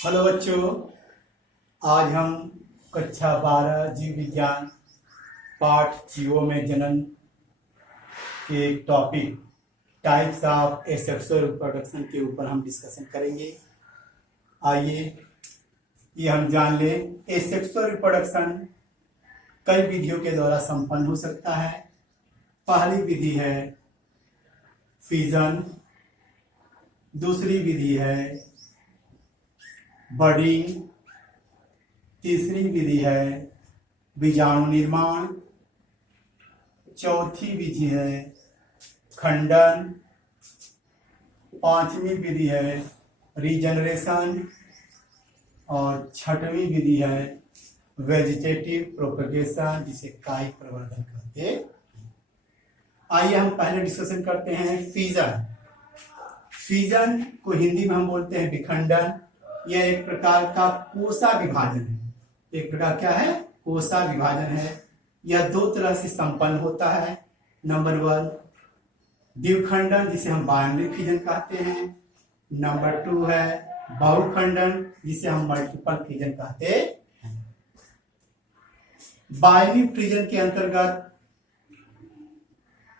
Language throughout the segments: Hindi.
हेलो बच्चों, आज हम कक्षा 12 जीव विज्ञान पाठ जीवों में जनन के topic types of asexual reproduction के ऊपर हम डिस्कशन करेंगे। आइए ये हम जान लें, एसेक्सुअल रिप्रोडक्शन कई विधियों के द्वारा संपन्न हो सकता है। पहली विधि है फिजन, दूसरी विधि है बर्डिंग, तीसरी विधि है बीजाणु निर्माण, चौथी विधि है खंडन, पांचवी विधि है रीजनरेशन और छठवीं विधि है वेजिटेटिव प्रोपगेशन, जिसे कायिक प्रवर्धन कहते हैं। आइए हम पहले डिस्कशन करते हैं फिजन। फिजन को हिंदी में हम बोलते हैं विखंडन। यह एक प्रकार का कोसा विभाजन है। एक प्रकार क्या है? कोसा विभाजन है। यह दो तरह से संपन्न होता है। नंबर 1 द्विखंडन, जिसे हम बाइनरी फिजन कहते हैं। नंबर 2 है बहुखंडन, जिसे हम मल्टीपल फिजन कहते हैं। बाइनरी फिजन के अंतर्गत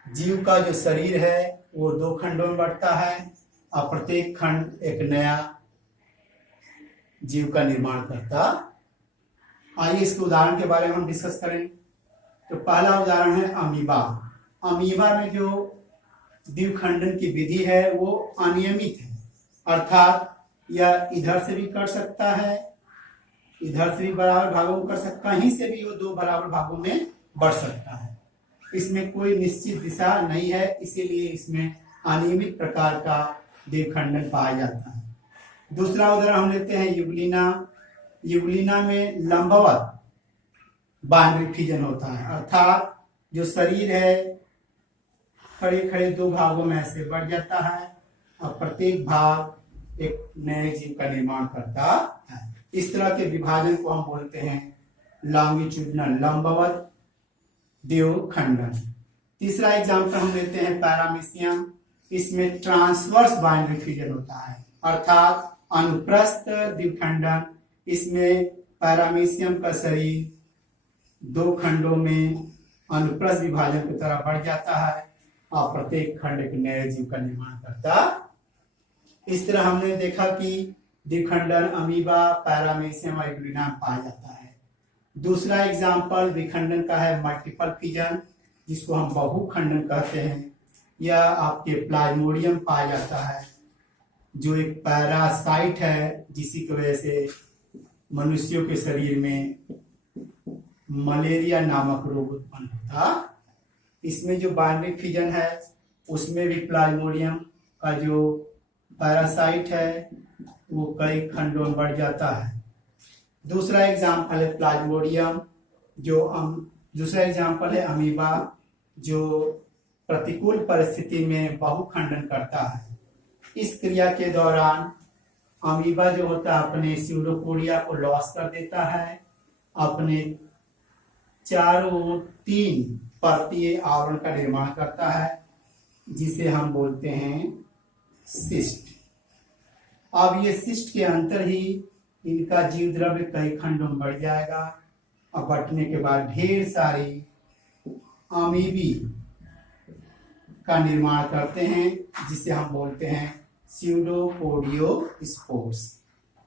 जीव का जो शरीर है वो 2 खंडों में बढ़ता है और प्रत्येक खंड एक नया जीव का निर्माण करता। आइए इसके उदाहरण के बारे में हम डिस्कस करें। तो पहला उदाहरण है अमीबा। अमीबा में जो द्विखंडन की विधि है वो अनियमित है, अर्थात यह इधर से भी कर सकता है, इधर से भी बराबर भागों में कर सकता है, कहीं से भी वो 2 बराबर भागों में बढ़ सकता है। इसमें कोई निश्चित दिशा नहीं है, इसीलिए इसमें अनियमित प्रकार का द्विखंडन पाया जाता है। दूसरा उदाहरण हम लेते हैं युगलिना। युगलिना में लंबवत बाइनरी फिजन होता है, अर्थात जो शरीर है खड़े खड़े 2 भागों में ऐसे बढ़ जाता है और प्रत्येक भाग एक नए जीव का निर्माण करता है। इस तरह के विभाजन को हम बोलते हैं लॉन्गिट्यूडिनल, लंबवत द्विखंडन। तीसरा एग्जाम्पल हम लेते हैं पैरामीशियम। इसमें ट्रांसवर्स बाइनरी फिजन होता है, अर्थात अनुप्रस्थ द्विखंडन। इसमें पैरामीशियम का शरीर 2 खंडों में अनुप्रस्थ विभाजन की तरह बढ़ जाता है और प्रत्येक खंड एक नए जीव का निर्माण करता। इस तरह हमने देखा कि द्विखंडन अमीबा, पैरामीशियम और युगलिना में पाया जाता है। दूसरा एग्जाम्पल विखंडन का है मल्टीपल फिजन, जिसको हम बहुखंडन कहते हैं। यह आपके प्लाज्मोडियम पाया जाता है, जो एक पैरासाइट है, जिसी की वजह से मनुष्यों के शरीर में मलेरिया नामक रोग उत्पन्न होता। इसमें जो बाइनरी फिजन है उसमें भी प्लाज्मोडियम का जो पैरासाइट है वो कई खंडों में बढ़ जाता है। दूसरा एग्जाम्पल है प्लाज्मोडियम, दूसरा एग्जाम्पल है अमीबा, जो प्रतिकूल परिस्थिति में बहुखंडन करता है। इस क्रिया के दौरान अमीबा जो होता है अपने स्यूडोपोडिया को लॉस कर देता है, अपने चारों ओर 3 परतीय आवरण का निर्माण करता है, जिसे हम बोलते हैं सिस्ट। अब ये सिस्ट के अंदर ही इनका जीव द्रव्य कई खंडों में बढ़ जाएगा और बढ़ने के बाद ढेर सारी अमीबी का निर्माण करते हैं, जिसे हम बोलते हैं स्यूडोपोडियोस्पोर्स।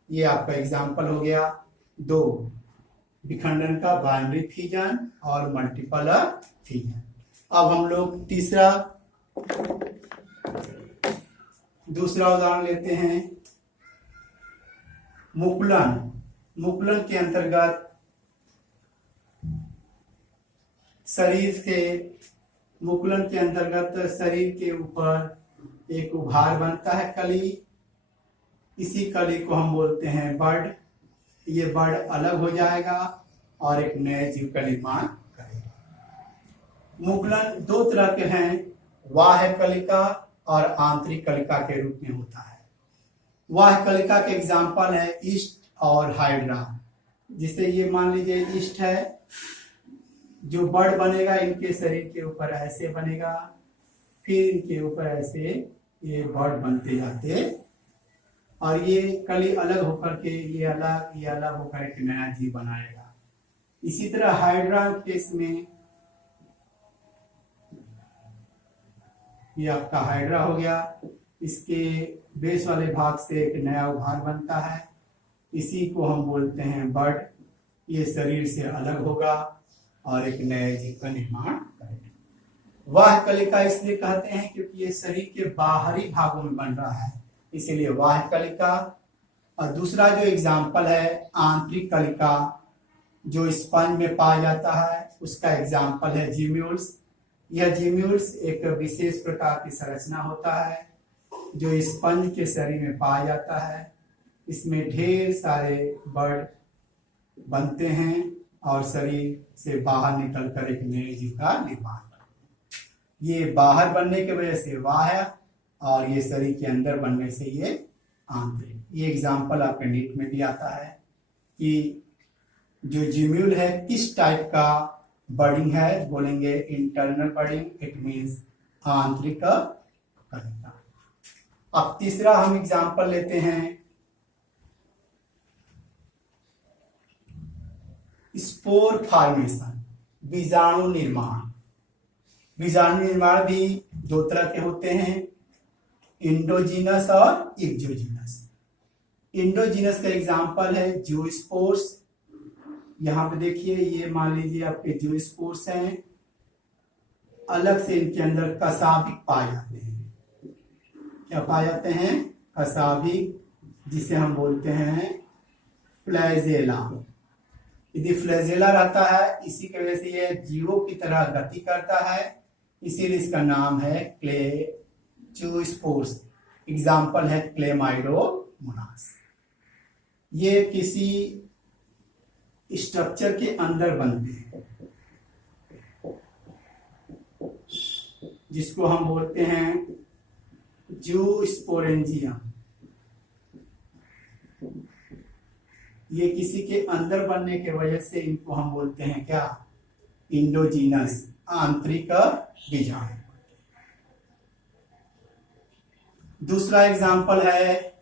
ये आपका एग्जाम्पल हो गया 2 विखंडन का, बाइनरी फिजन और मल्टीपल फिजन। अब हम लोग दूसरा उदाहरण लेते हैं मुकुलन। मुकुलन के अंतर्गत शरीर के ऊपर एक उभार बनता है, कली। इसी कली को हम बोलते हैं बड। ये बड अलग हो जाएगा और एक नए जीव का निर्माण करेगा। मुकुलन 2 तरह के हैं, बाह्य कलिका और आंतरिक कलिका के रूप में होता है। बाह्य कलिका के एग्जाम्पल है ईस्ट और हाइड्रा। जिसे ये मान लीजिए ईस्ट है, जो बड बनेगा इनके शरीर के ऊपर ऐसे बनेगा, फिर इनके ऊपर ऐसे ये बड बनते जाते और ये कली अलग होकर के ये अलग होकर एक नया जीव बनाएगा। इसी तरह हाइड्रा केस में ये आपका हाइड्रा हो गया, इसके बेस वाले भाग से एक नया उभार बनता है, इसी को हम बोलते हैं बर्ड। ये शरीर से अलग होगा और एक नए जीव का निर्माण करेगा। वाह्य कलिका इसलिए कहते हैं क्योंकि ये शरीर के बाहरी भागों में बन रहा है, इसीलिए वाह्य कलिका। और दूसरा जो एग्जाम्पल है आंतरिक कलिका, जो स्पंज में पाया जाता है, उसका एग्जाम्पल है जीम्यूल्स। यह जीम्यूल्स एक विशेष प्रकार की संरचना होता है जो स्पंज के शरीर में पाया जाता है। इसमें ढेर सारे बर्ड बनते हैं और शरीर से बाहर निकलकर एक नए जीव का निर्माण करते हैं। ये बाहर बनने की वजह से बाह्य और ये शरीर के अंदर बनने से ये आंतरिक। ये एग्जाम्पल आपके नीट में भी आता है कि जो जीम्यूल है किस टाइप का बर्डिंग है, बोलेंगे इंटरनल बर्डिंग, इट मीन्स आंतरिक कलिका। अब तीसरा हम एग्जाम्पल लेते हैं स्पोर फॉर्मेशन, बीजाणु निर्माण। बीजाणु निर्माण भी दो तरह के होते हैं, इंडोजीनस और एक्सोजीनस। इंडोजीनस का एग्जाम्पल है जूस्पोर्स। यहाँ पे देखिए, ये मान लीजिए आपके जूस्पोर्स हैं, अलग से इनके अंदर कसाभिक पाए जाते हैं। क्या पाए जाते हैं? कसाभिक, जिसे हम बोलते हैं फ्लैजेला। यदि फ्लैजेला रहता है, इसी की वजह से यह जीवों की तरह गति करता है, इसीलिए इसका नाम है क्लेजोस्पोर्स। एग्जाम्पल है क्लेमाइडोमोनास। ये किसी स्ट्रक्चर के अंदर बनते हैं जिसको हम बोलते हैं जूस्पोरेंजियम। ये किसी के अंदर बनने के वजह से इनको हम बोलते हैं क्या? इंडोजीनस, आंतरिक बीजाणु। दूसरा एग्जाम्पल है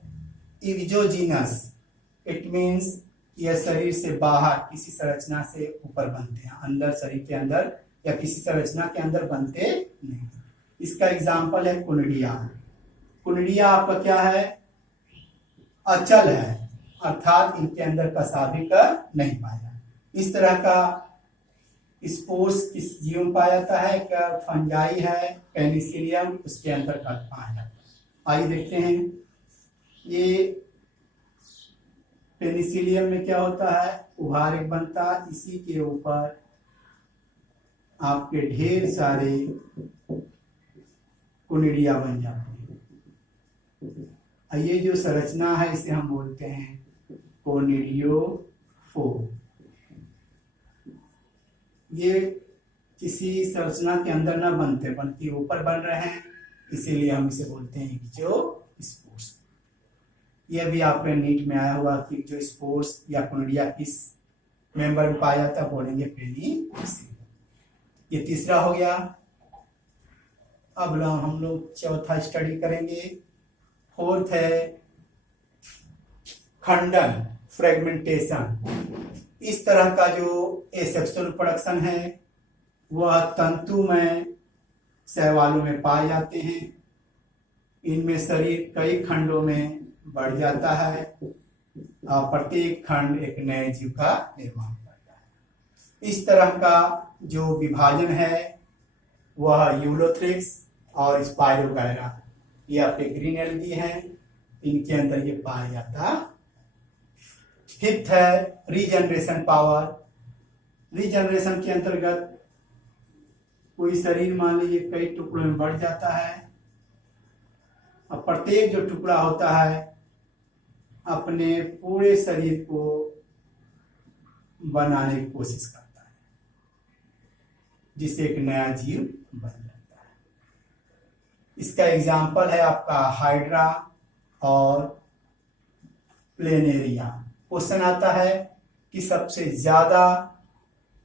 एक्सोजीनस। इट मीन्स यह शरीर से बाहर किसी संरचना से ऊपर बनते हैं, अंदर शरीर के अंदर या किसी संरचना के अंदर बनते नहीं। इसका एग्जाम्पल है कुंडिया। कुंडिया आपका क्या है? अचल है, अर्थात इनके अंदर कसाभिक नहीं पाया। इस तरह का स्पोर्स किस जीव में पाया जाता है? क्या फंजाई है, पेनिसिलियम, उसके अंदर पाया जाता है। आइए देखते हैं, ये पेनिसिलियम में क्या होता है? उभार एक बनता, इसी के ऊपर आपके ढेर सारे कुनिडिया बन जाते हैं। ये जो संरचना है इसे हम बोलते हैं कोनिडियोफोर। ये किसी संरचना के अंदर न बनते बल्कि ऊपर बन रहे हैं, इसीलिए हम इसे बोलते हैं एक्सोस्पोर्स। यह भी आपके नीट में आया हुआ कि जो स्पोर्स या कुंडिया किस मेंबर में पाया जाता है, बोलेंगे पेनिसिलियम। ये तीसरा हो गया। अब हम लोग चौथा स्टडी करेंगे। फोर्थ है खंडन, फ्रेगमेंटेशन। इस तरह का जो एसेक्सुअल रिप्रोडक्शन है वह तंतुमय शैवालों में पाए जाते हैं। इनमें शरीर कई खंडों में बढ़ जाता है और प्रत्येक खंड एक नए जीव का निर्माण करता है। इस तरह का जो विभाजन है वह यूलोथ्रिक्स और स्पाइरोगायरा, ये आपके ग्रीन एल्गी हैं, इनके अंदर ये पाया जाता है। फिफ्थ है रीजनरेशन पावर। रीजनरेशन के अंतर्गत कोई शरीर मान लीजिए कई टुकड़ों में बढ़ जाता है और प्रत्येक जो टुकड़ा होता है अपने पूरे शरीर को बनाने की कोशिश करता है, जिससे एक नया जीव बन जाता है। इसका एग्जाम्पल है आपका हाइड्रा और प्लेनेरिया। क्वेश्चन आता है कि सबसे ज्यादा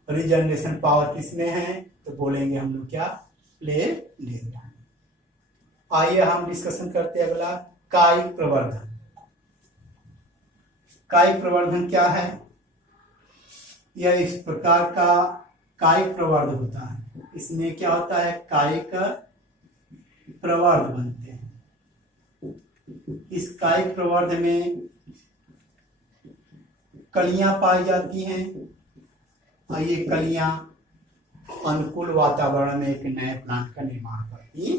रीजनरेशन पावर किसमें है, तो बोलेंगे हम लोग क्या? प्लेनेरिया। आइए हम डिस्कशन करते हैं अगला, कायिक प्रवर्धन। कायिक प्रवर्धन क्या है? यह इस प्रकार का कायिक प्रवर्ध होता है। इसमें क्या होता है? कायिक प्रवर्ध बनते हैं। इस कायिक प्रवर्ध में कलियां पाई जाती हैं और ये कलियां अनुकूल वातावरण में एक नए प्लांट का निर्माण करती।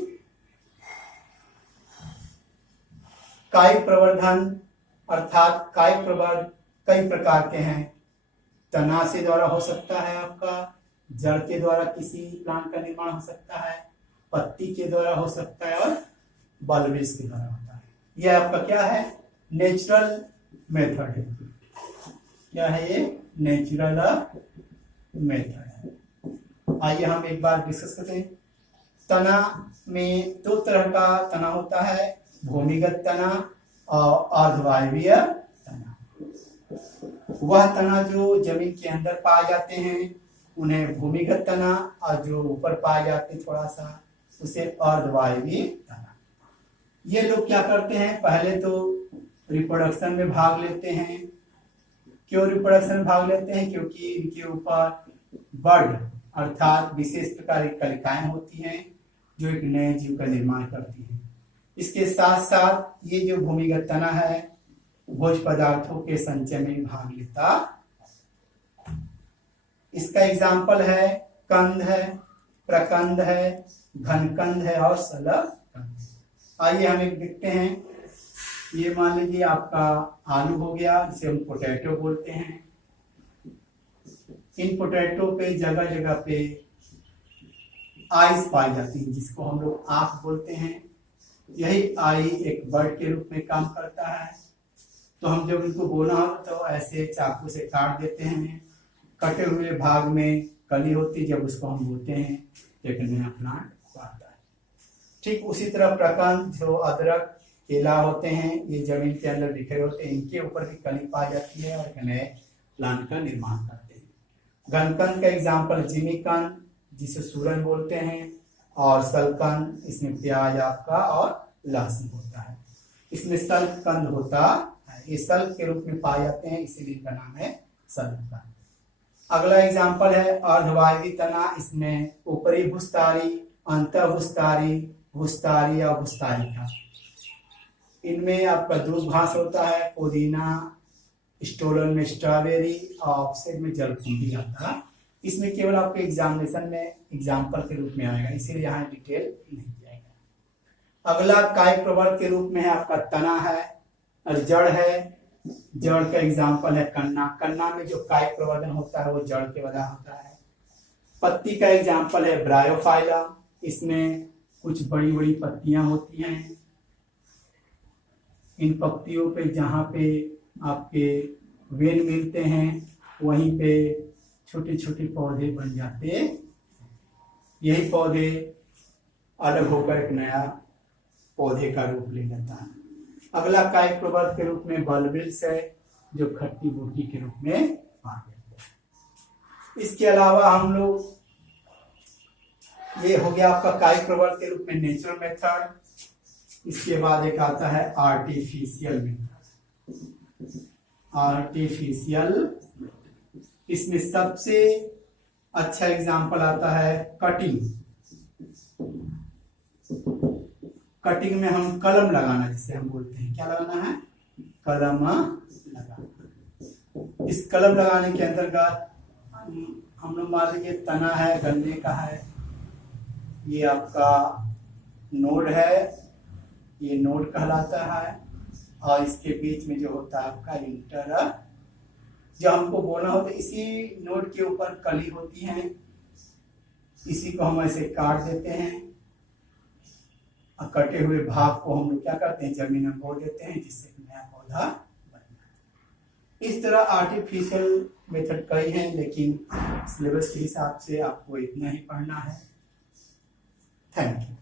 कायिक प्रवर्धन अर्थात कायिक प्रवर्ध कई प्रकार के हैं। तना से द्वारा हो सकता है, आपका जड़ के द्वारा किसी प्लांट का निर्माण हो सकता है, पत्ती के द्वारा हो सकता है और बल्बिस के द्वारा होता है। यह आपका क्या है? नेचुरल मेथड है। क्या है ये? नेचुरल मेथड है। आइए हम एक बार डिस्कस करते हैं। तना में दो तरह का तना होता है, भूमिगत तना और अर्धवायवीय तना। वह तना जो जमीन के अंदर पाए जाते हैं उन्हें भूमिगत तना, और जो ऊपर पाए जाते हैं थोड़ा सा उसे अर्धवायवीय तना। ये लोग क्या करते हैं? पहले तो रिप्रोडक्शन में भाग लेते हैं। क्यों रिप्रोडक्शन में भाग लेते हैं? क्योंकि इनके ऊपर बर्ड अर्थात विशेष प्रकार की कलिकाएं होती हैं जो एक नए जीव का निर्माण करती हैं। इसके साथ साथ ये जो भूमिगत तना है भोज्य पदार्थों के संचय में भाग लेता। इसका एग्जाम्पल है कंद है, प्रकंद है, घनकंद है और सलग कंद। आइए हम एक देखते हैं। ये मान लीजिए आपका आलू हो गया, जिसे हम पोटैटो बोलते हैं। इन पोटैटो पे जगह जगह पे आइज पाई जाती है, जिसको हम लोग आंख बोलते हैं। यही आई एक बर्ड के रूप में काम करता है। तो हम जब इनको बोना हो तो ऐसे चाकू से काट देते हैं। कटे हुए भाग में कली होती, जब उसको हम बोते हैं एक नया प्लांट आता है। ठीक उसी तरह प्रकंद जो अदरक केला होते हैं, ये जमीन के अंदर बिखरे होते हैं, इनके ऊपर भी कली पाई जाती है और एक नए प्लांट का निर्माण करते हैं। घनकंद का एग्जाम्पल जिमीकंद, जिसे सूरन बोलते हैं, और सलकंद, इसमें प्याज आपका और लहसुन होता है। इसमें सल्कंद होता है, ये सल्क के रूप में पाए जाते हैं, इसीलिए इनका नाम है सल्कंद। अगला एग्जाम्पल है अर्धवायवीय तना। इसमें ऊपरी भूस्तारी, अंतःभूस्तारी, भूस्तारी और भूस्तारिका। इनमें आपका दूब घास होता है, पुदीना, स्टोलन में स्ट्रॉबेरी और ऑफसेट में जलकुंभी आता है। इसमें केवल आपके एग्जामिनेशन में एग्जाम्पल के रूप में आएगा, इसीलिए यहाँ डिटेल नहीं जाएगा। अगला कायिक प्रवर्ध के रूप में है आपका तना है और जड़ है। जड़ का एग्जाम्पल है कन्ना। कन्ना में जो कायिक प्रवर्धन होता है वो जड़ के बना होता है। पत्ती का एग्जाम्पल है ब्रायोफाइला। इसमें कुछ बड़ी बड़ी पत्तियां होती हैं। इन पत्तियों पे जहाँ पे आपके वेन मिलते हैं वहीं पे छोटे छोटे पौधे बन जाते हैं। यही पौधे अलग होकर एक नया पौधे का रूप ले लेता है। अगला कायिक प्रवर्ध के रूप में बल्बिल्स है, जो खट्टी बूटी के रूप में पाते हैं। इसके अलावा हम लोग, ये हो गया आपका कायिक प्रवर्ध के रूप में नेचुरल मेथड। इसके बाद एक आता है आर्टिफिशियल मेथड। आर्टिफिशियल, इसमें सबसे अच्छा एग्जाम्पल आता है कटिंग। कटिंग में हम कलम लगाना, जिसे हम बोलते हैं, क्या लगाना है? कलम लगाना। इस कलम लगाने के अंतर्गत हम लोग मान लीजिए तना है, गन्ने का है, ये आपका नोड है, ये नोड कहलाता है, और इसके बीच में जो होता है आपका इंटर, जब हमको बोलना हो तो इसी नोड के ऊपर कली होती है, इसी को हम ऐसे काट देते हैं और कटे हुए भाग को हम लोग क्या करते हैं? जमीन में बो देते हैं, जिससे नया पौधा बनता है। इस तरह आर्टिफिशियल मेथड कई हैं, लेकिन सिलेबस के हिसाब से आपको इतना ही पढ़ना है। Thank you.